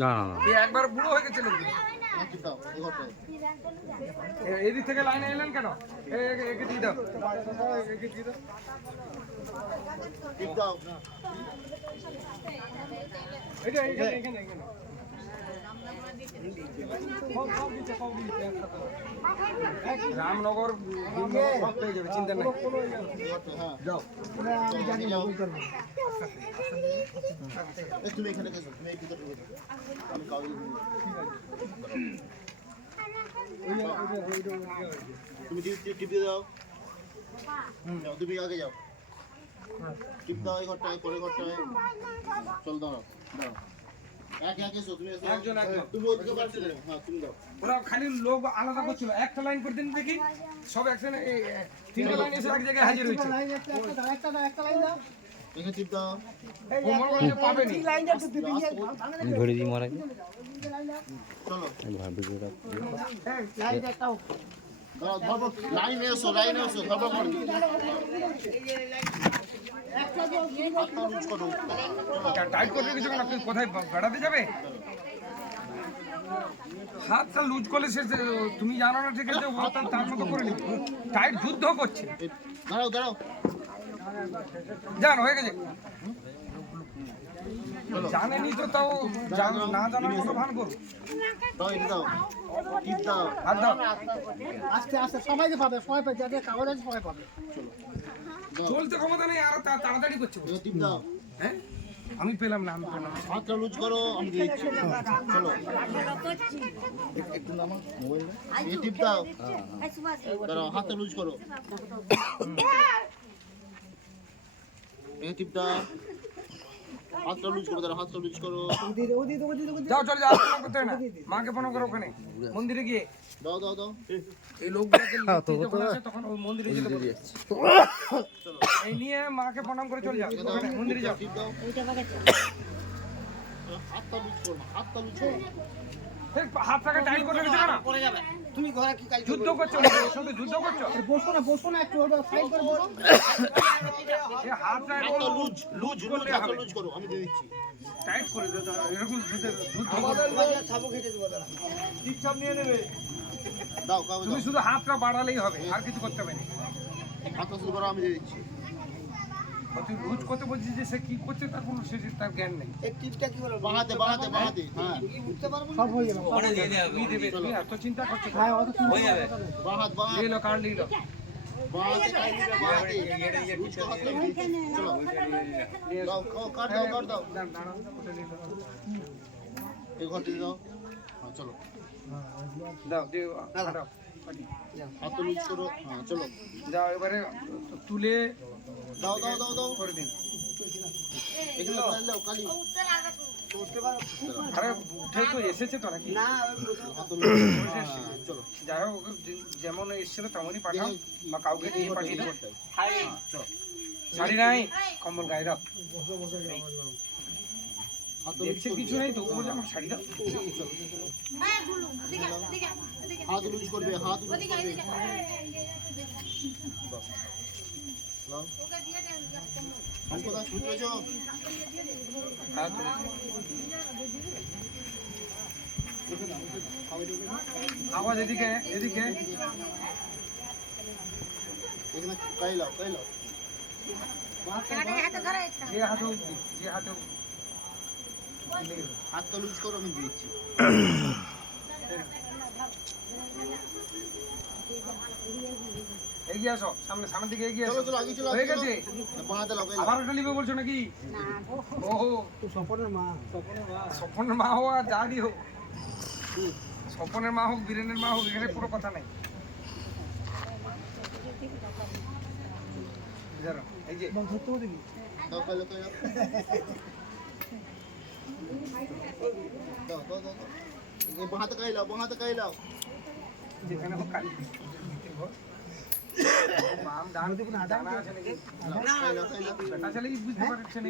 না না না একবার বুড়ো হয়ে গেছে লোক। এদিক থেকে লাইনে এলেন কেন? একে দিয়ে দাও, একে দিয়ে দাও। এখানে রামনগর সব পেয়ে যাবে, চিন্তা নেই। যাও তুমি এখানে গেছো, তুমি এই ভিতরে ঢুকে যাও। আমি কাউকে তুমি টিপ দিয়ে দাও। যাও, তুমি আগে যাও, টিপ দাও এই ঘরটায়, পরে ঘরটায়। চল দাঁড়াও দাঁড়াও, একে একে এসো, তুমি এসো। একজন একজন। তুমি ওদিকে পারছিলে, হ্যাঁ তুমি দাও। ওরা খালি লোক আলাদা করছিল, একটা লাইন করে দিন দেখি, সব একসাথে তিনটা লাইন এসে এক জায়গায় হাজির হয়েছে। এখানে টিপ দাও। কোমর বলতে পাবেনি। ঘড়ি দিয়ে মারা গেছে চলো ভিডিওটা দাঁড়াও, ধরো, লাইনে এসো, লাইনে এসো, ধরো করো। হাতটা লুজ করো। টাইট করবে কিছু না, কোথায় বেড়াতে যাবে? হাতটা লুজ করলে সে তুমি জানো না, ঠিক আছে, ও তার মতো করে নিবে। টাইট যুদ্ধ করছে। দাঁড়াও দাঁড়াও, জান হয়ে গেছে, জানেনি তো, তাও না জানার মতো ভান করো। দাও এটা দাও, টিপ দাও। হাত দাও। আস্তে আস্তে সবাইকে পাবে, সবাই পাবে, যাদের কাগজ আছে সবাই পাবে। চলতে ক্ষমতা নেই, আরো তাড়াতাড়ি করছে। এখানে টিপ দাও। হ্যাঁ আমি পেলাম না, আমি পেলাম না। হাতটা লুজ করো, আমি দিচ্ছি। চলো একটু নামা মোবাইলটা, এই টিপ দাও। দাঁড়াও, হাতটা লুজ করো। এই টিপ দাও, হাতটা লুজ করো। দাঁড়াও, হাতটা লুজ করো। যাও চলে যাও, প্রণাম করতে হয় না, মাকে প্রণাম করো ওখানে মন্দিরে গিয়ে। দাও দাও দাও। এই লোকগুলোকে যখন আসে তখন ওই মন্দিরে যেতে বলো। এই নিয়ে মাকে প্রণাম করে চলে যাও, ওখানে মন্দিরে যাও। টিপ দাও। হাতটা লুজ করো, হাতটা লুজ করো। এই হাতটাকে টাইট করে রেখেছো না, তুমি ঘরে কি কাজ যুদ্ধ করছো, ওর সাথে যুদ্ধ করছো। বসো না একটু সাইড করে বসো। এই হাতটা হাতটা লুজ লুজ লুজ, করলে হাতটা হবে। লুজ করো, আমি দিয়ে দিচ্ছি। টাইট করে দাও, এরকম যুদ্ধ ছাবো খেটে দেবো দাঁড়া। দাও কাগজ তুমি দাও। শুধু হাতটা বাড়ালেই হবে, আর কিছু করতে হবে না। হাতটা শুরু করো, আমি দিয়ে দিচ্ছি। তুই রোজ করতে বলছিস যে সে কি করছে তার কোনো সে তার জ্ঞান নেই। এই টিপটা কি বলে? বাঁহাতে বাঁহাতে বাঁহাতে, হ্যাঁ উঠতে পারবো না? সব হয়ে যাবে। তুই দেবে, তুই এত চিন্তা করছিস হ্যাঁ অত চিন্তা হয়ে যাবে। বাঁহাত বাঁহাত নিয়ে লো, কার্ড নিয়ে লো। বাঁহাতে কাই দিবে, বাঁহাতে লুজ তো হাতটা লুজ। চলো দাও, কাট দাও, কাট দাও। দাঁড়াও, ওটা নিয়ে লো। এই ঘরটি দাও। হ্যাঁ চলো, দাও, দিয়ে দাও। হাতটা লুজ করো। হ্যাঁ চলো, দাও, এবারে তুলে দাও দাও দাও দাও। করে দিন। এগুলো কালি দাও, কালি। আরে উঠে তো এসেছে তো নাকি? হাতটা লুজ করো। হ্যাঁ, চলো যাই হোক, যেমন এসেছিল তেমনই পাঠাও, বা কাউকে দিয়ে পাঠিয়ে দেবো। চলো, শাড়ি নাই, কম্বল গায়ে দাও। হাতটা লুজ দেখছে করো। কিছু নেই তো, ও বলছে আমার শাড়ি দাও। হাত লুজ করবে, হাত লুজ করবে। দাও। সম্পদা শুনতে পেয়েছো? হাত তুলে। আওয়াজ এদিকে, এদিকে। এখানে কাই লাও, কাই লাও। যে হাতে উঠবি, যে হাতে হাতটা লুজ করো, আমি দিচ্ছি। এগিয়ে আসো, সামনের দিকে এগিয়ে চলো আসো। চলো, আগে চলো, হয়ে আগে চলো। গেছে, বাঁহাতে লাও, কাই লাও। আবার ওটা নিবে বলছো নাকি? ওহো, স্বপনের মা। স্বপনের মা হোক আর যারই হোক, স্বপনের মা হোক, বীরেনের মা হোক, এখানে পুরো কথা নাই। জানো, এই যে ধরতে হতে কি? দাও, কাই লাও, কাই লাও। দাও দাও দাও দাও। এই বাঁহাতে কাই লাও, বাঁহাতে কাই লাও। যেখানে হোক কালি। মাম ডান জানা আছে নাকি? কাই লাও, কাই লাও। বেটা ছেলে কি বুঝতে পারছে না?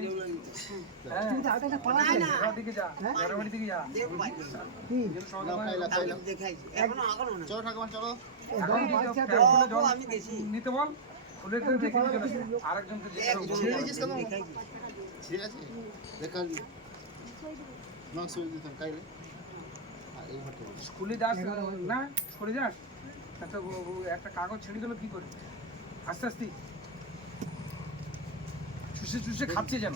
হ্যাঁ, তুমি তো হাতে পালা না। ঘরের দিকে যা, ঘরের বাড়ি দিকে যা। কি? দাও, কাই লাও, কাই লাও। দেখাইছি। চলো ঠাকুমা, চলো। এখন কি বাচ্চা প্যাক খুলে জল আমি দেখি। নিতে বল, খুলে তো দেখে নিয়ে চলে আসবে। আরেকজনকে দেখে ছেড়ে দিয়েছিস কেন? ঠিক আছে, দেখা মাংস দিতাম খাইলে আর এই ঘরটা স্কুলে যাস না, স্কুলে যাস একটা একটা কাগজ ছেড়ে গেল কি করে, আস্তে আস্তে চুষে চুষে খাচ্ছে যেন।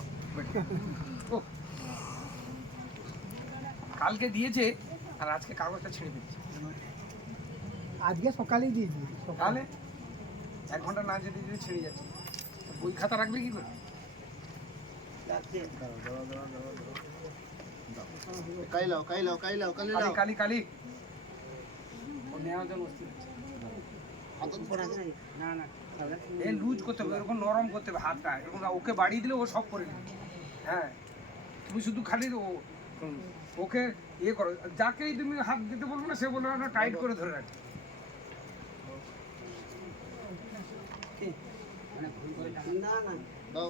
ও কালকে দিয়েছে আর আজকে কাগজটা ছেড়ে দিচ্ছে। আজকে সকালেই দিয়েছি। তাহলে 1 ঘন্টা না যেতে যেতে ছেড়ে যাচ্ছে। বই খাতা রাখবে কি করে? কাইলাও কাইলাও কাইলাও কালি কাইলাও কালি কালি ও নেওয়ার জন্য অস্থির হচ্ছে। এই লুজ করতে হবে, এরকম নরম করতে হবে হাতটা, এরকম ওকে বাড়িয়ে দিলে ও সব করে নেবে। হ্যাঁ তুমি শুধু খালি ওকে ইয়ে করো, যাকেই তুমি হাত দিতে বলবো না সে বলবে না টাইট করে ধরে রাখবে। দাও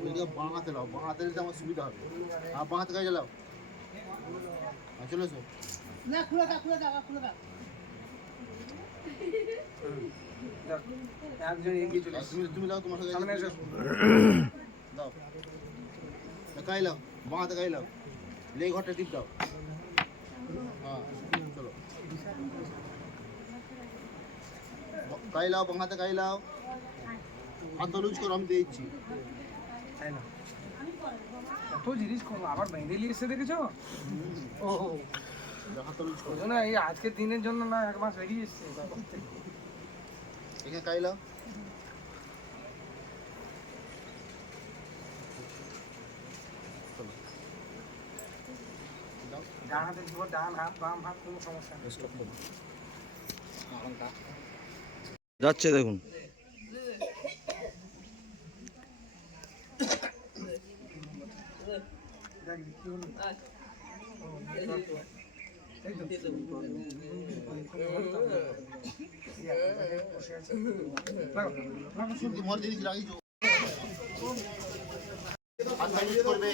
ওইদিকে বাঁ হাতে লাও, বাঁ হাতে নিতে আমার সুবিধা হবে। আর বাঁ হাতে কাজে লাও, চলে এসো। না খুলে দাও, খুলে দাও, খুলে দাও। একজন এগিয়ে চলে আসছে। তুমি দাও, তোমার সামনে সাথে এসো। দাও কাই লাও, বাঁ হাতে কাই লাও, লেগ ঘরটা টিপ দাও। হ্যাঁ চলো কাই লাও, বাঁ হাতে কাই লাও, হাত লুজ করো, আমি দিচ্ছি। তাই না, কত জিনিস আবার বেঁধে নিয়ে এসে দেখেছো। ও হাত লুজ করো, না এই আজকের দিনের জন্য না 1 মাস বেরিয়ে এসছে। এখানে কাই লাও, ডান হাতে দিব, ডান হাত বাম হাত কোনো সমস্যা নেই। যাচ্ছে দেখুন। তোমার জিনিস লাগিয়েছো, হাত লুজ করবে।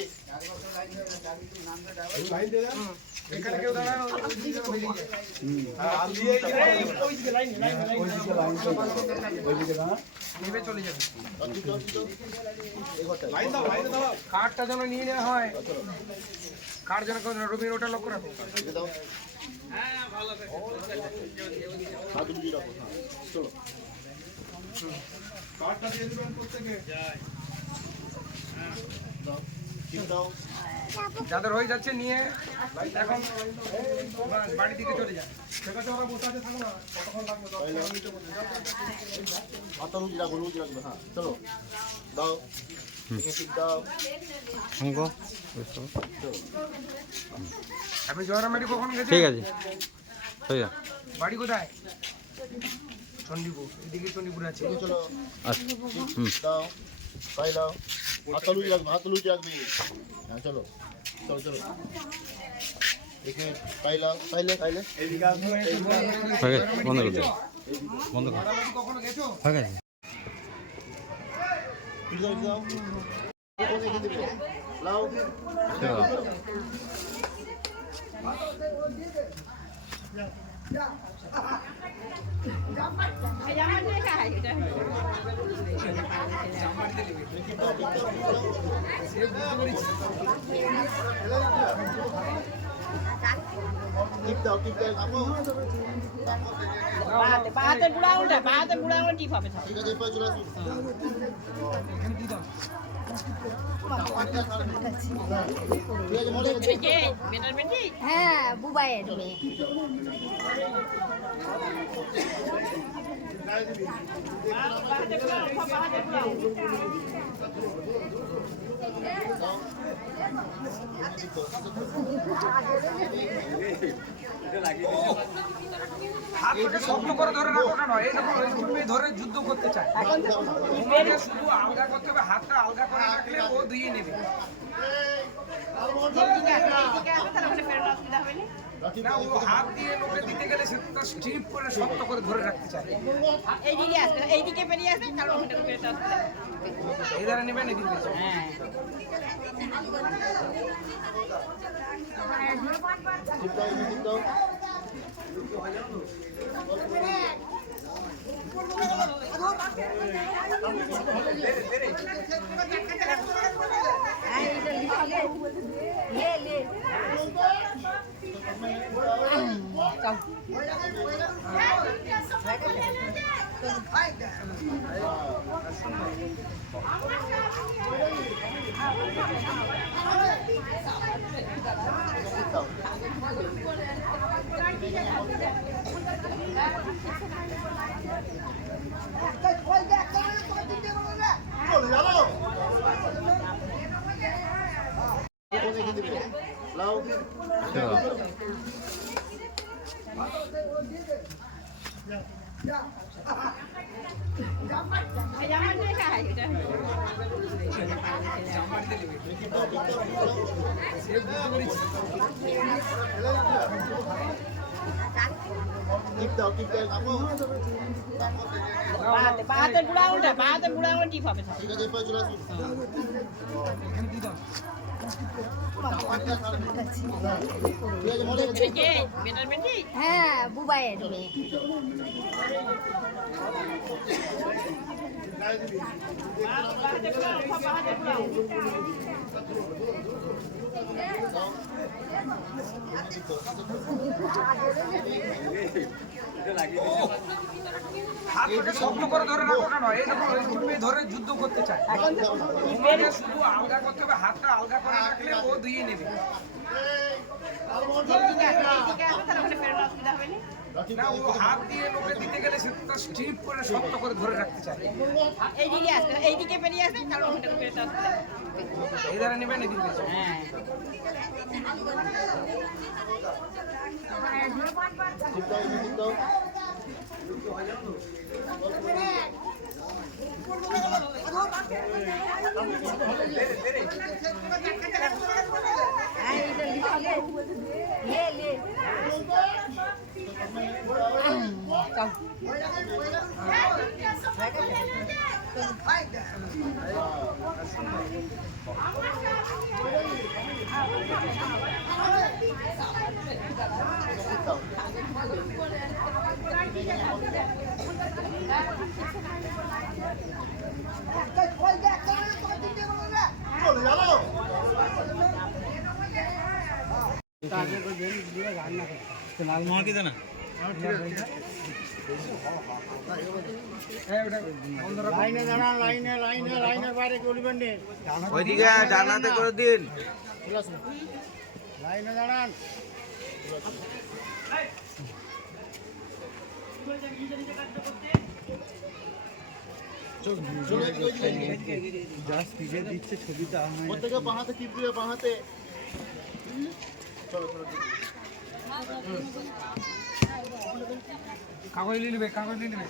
এখানে কেউ দাঁড়ানো নেমে চলে যাবে। কার্ডটা যেন নিয়ে নেওয়া হয়, কার্ড যেন রবির ওটা লক্ষ্য রাখো। দাও হাত লুজ রাখো। হ্যাঁ চলো কার্ডটা দিয়ে দিবেন প্রত্যেকে। দাও টিপ দাও। যাদের হয়ে যাচ্ছে নিয়ে এখন বাড়ির দিকে চলে যায়। সেখানে ওরা বসে আছে, থাকো না কতক্ষণ লাগবে। হাত লুজ রাখো, লুজ রাখবে। হ্যাঁ চলো দাও, এখানে টিপ দাও। অঙ্ক আপনি জয়রামবাড়ি কখন গেছেন? ঠিক আছে, ঠিক আছে, বাড়ি কোথায়? চণ্ডীপুর, এদিকে চণ্ডীপুর আছে। চলো আচ্ছা। দাও কাই লাও, হাত লুজ রাখবে, হাত লুজ রাখবে। হ্যাঁ চলো চলো চলো, এখানে কাই লাও, কাইলে কাইলে হয়ে গেছে, বন্ধ করে দিও, বন্ধ করে জয়রামবাড়ি কখনো গেছো? হয়ে গেছে। টিপ দাও, টিপ দাও। কোন এখানে দিবে লাও। ছেড়ে দাও। টিপ দাও, টিপ দাও। বাহাতে বুড়া আঙুলটা টিপ হবে। ঠিক আছে এরপর চলে আসুন। এখানে দিয়ে দাও। ঠিক আছে মনে আছে। বেটার বেটি হ্যাঁ বুবাইয়ের মেয়ে। হাতটাকে শক্ত করে ধরে রাখো কেন? এই দেখো এই ধরে যুদ্ধ করতে চায়। তোমাকে শুধু আলগা করতে হবে, হাতটা আলগা করে রাখলে ও দিয়ে নেবে। না ও হাত দিয়ে লোকে দিতে গেলে সেটা স্ট্রিপ করে শক্ত করে ধরে রাখতে চায়। এইদিকে আসবে, এইদিকে বেরিয়ে আসবে, কারণ ওটা বেরিয়ে আসবে। এই ধারে নেবেন, এদিকে হ্যাঁ টিপ দাও, টিপ দাও। চলে যাবো রেখে দিবে লাও আমার দেখা হয় এটা টিপ দাও আপু বাহাতে বুড়া আঙুলটা টিপ হবে ঠিক আছে এরপর চলে আসুন ঠিক আছে মনে কে বেটার বেটি হ্যাঁ বুবাইয়ের মেয়ে হাতটাকে শক্ত করে ধরে রাখো কেন? এই দেখো এইভাবে ধরে যুদ্ধ করতে চায়। তোমাকে শুধু আলগা করতে হবে, হাতটা আলগা করে রাখলে ও দিয়ে নেবে। এইদিকে আসবে তাহলে ওখানে ফেরানোর অসুবিধা হবে না না, ও হাত দিয়ে লোকে দিতে গেলে সে তো স্ট্রিপ করে শক্ত করে ধরে রাখতে চায়। এইদিকে আসবে এইদিকে বেরিয়ে আসবে তাহলে ওখানে ফেরানোর অসুবিধা হবে এই দ্বারা নেবেন এদিকে হ্যাঁ টিপ দাও চলে যাবো লাইনে দাঁড়ান লাইনের বাইরে চলবেন না ওইদিকে ডানাতে করে দিন। লাইনে দাঁড়ান চলে প্রত্যেকে বাঁহাতে টিপ দিবে বাঁহাতে চলো কাগজ নিয়ে নেবে, কাগজ নিয়ে নেবে।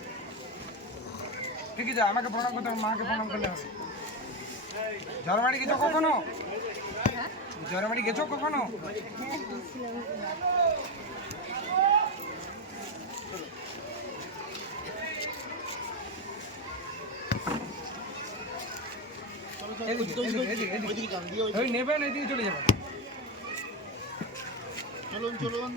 ঠিক আছে, আমাকে প্রণাম করতে হবে, মাকে প্রণাম করলে হবে। জরবাড়ি গেছো কখনো? জরবাড়ি গেছো কখনো? ওইদিকে কান দিয়ে ওই নেবেন, এদিকে চলে যাবেন। চলুন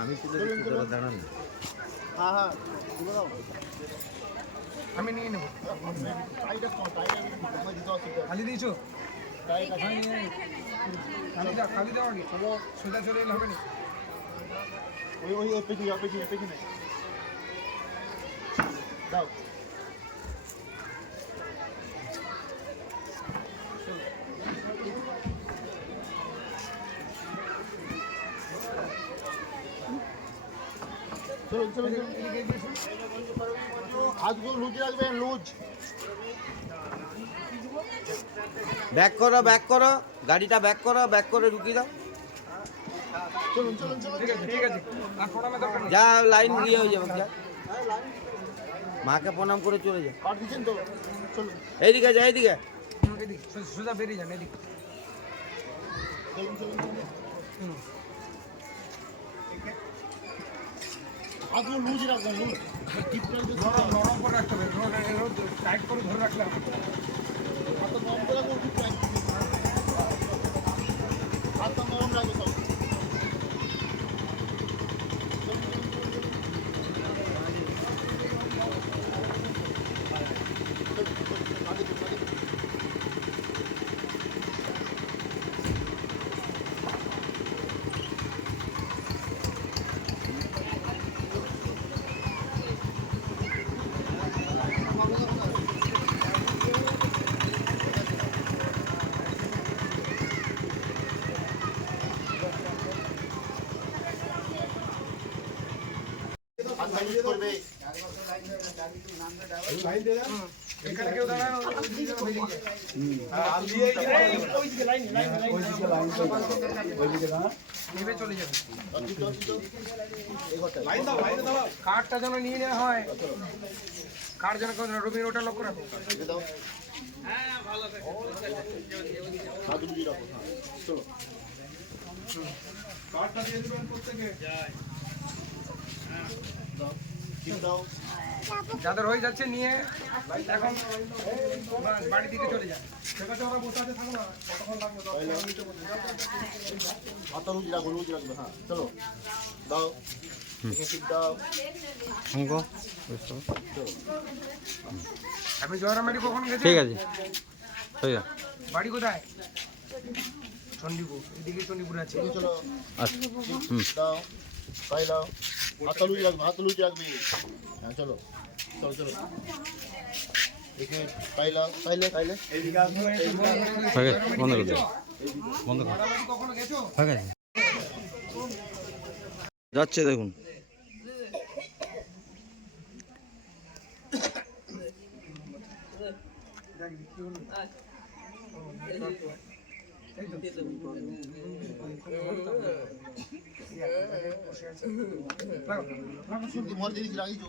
আমি তুলে দিচ্ছি, তোরা দাঁড়ান। হ্যাঁ তুলে দাও আমি নিয়ে নেবো। টাইটা দিতে অসুবিধা খালি দিয়েছো? টাইটা খালি দাও আগে, সোজা চলে এলে হবে না। ওই পেছনে দাও চলুন হাতগুলো লুজ রাখবেন লুজ ব্যাক করো, গাড়িটা ব্যাক করে ঢুকিয়ে দাও। চলুন ঠিক আছে। আর প্রণামের দরকার নেই। যা লাইন দিয়ে হয়ে যাবে, যা মাকে প্রণাম করে চলে যা। কাট দিচ্ছেন তো চলুন এইদিকে যা, এইদিকে এদিকে সোজা বেরিয়ে যান, এদিকে। হাতগুলো লুজ রাখবেন লুজ নরম করে রাখতে হবে, টাইট করে ধরে রাখলে হবে। হাত নরম করে রাখবেন নরম রাখবে সব হাত সাইড করবে এখানে কেউ দাঁড়ানো ওই দিকে বেরিয়ে যায়। নেমে চলে যাবে কার্ডটা যেন নিয়ে নেওয়া হয় কার্ড যেন রবির ওটা লক্ষ্য রাখো রেখে দাও হাত উঠিয়ে রাখো হ্যাঁ চলো দাও টিপ দাও যাদের হয়ে যাচ্ছে নিয়ে এখন বাড়ির দিকে চলে যায় সেখানে ওরা বসে আছে থাকো না কতক্ষণ লাগবে হাতটা রুজ রাখবে হ্যাঁ চলো দাও এখানে টিপ দাও আমি জয়রামারি কখন গেছি ঠিক আছে ঠিক আছে বাড়ি কোথায় চণ্ডীপুর এদিকে চণ্ডীপুর আছে এদিকে চলো আচ্ছা টিপ দাও পাই দাও হাতটা লুজ রাখবে হ্যাঁ চলো চলো চলো এখানে পাইলাও পাইলে হয়ে গেছে বন্ধ করে দিও বন্ধ করে জয়রামারি কখনো গেছো হয়ে গেছে যাচ্ছে দেখুন লাগো। মর দিদি লাগিয়েছো